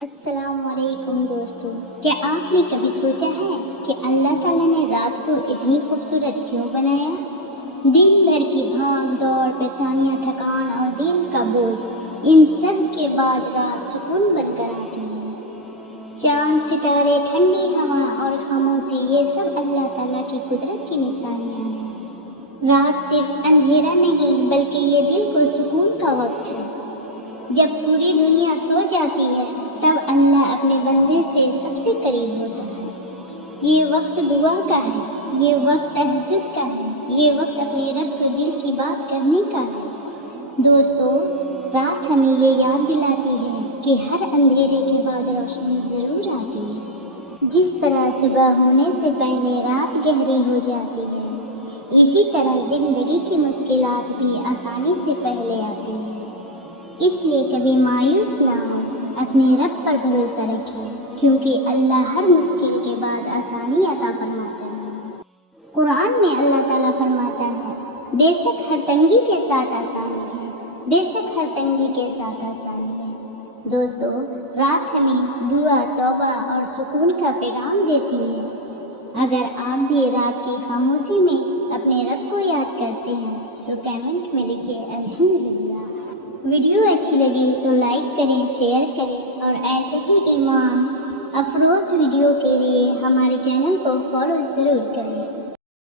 السلام علیکم دوستو، کیا آپ نے کبھی سوچا ہے کہ اللہ تعالیٰ نے رات کو اتنی خوبصورت کیوں بنایا؟ دن بھر کی بھاگ دوڑ، پریشانیاں، تھکان اور دل کا بوجھ، ان سب کے بعد رات سکون بن کر آتی ہے۔ چاند، ستارے، ٹھنڈی ہوا اور خاموشی، یہ سب اللہ تعالیٰ کی قدرت کی نشانیاں ہیں۔ رات صرف اندھیرا نہیں بلکہ یہ دل کو سکون کا وقت ہے۔ جب پوری دنیا سو جاتی ہے تب اللہ اپنے بندے سے سب سے قریب ہوتا ہے۔ یہ وقت دعا کا ہے، یہ وقت تہجد کا ہے، یہ وقت اپنے رب کو دل کی بات کرنے کا ہے۔ دوستو، رات ہمیں یہ یاد دلاتی ہے کہ ہر اندھیرے کے بعد روشنی ضرور آتی ہے۔ جس طرح صبح ہونے سے پہلے رات گہری ہو جاتی ہے، اسی طرح زندگی کی مشکلات بھی آسانی سے پہلے آتی ہیں۔ اس لیے کبھی مایوس نہ ہو، اپنے رب پر بھروسہ رکھیں، کیونکہ اللہ ہر مشکل کے بعد آسانی عطا فرماتا ہے۔ قرآن میں اللہ تعالیٰ فرماتا ہے، بے شک ہر تنگی کے ساتھ آسانی ہے، بے شک ہر تنگی کے ساتھ آسانی ہے۔ دوستو، رات ہمیں دعا، توبہ اور سکون کا پیغام دیتی ہے۔ اگر آپ بھی رات کی خاموشی میں اپنے رب کو یاد کرتے ہیں تو کمنٹ میں لکھیں الحمدللہ۔ ویڈیو اچھی لگی تو لائک کریں، شیئر کریں اور ایسے ہی ایمان افروز ویڈیو کے لیے ہمارے چینل کو فالو ضرور کریں۔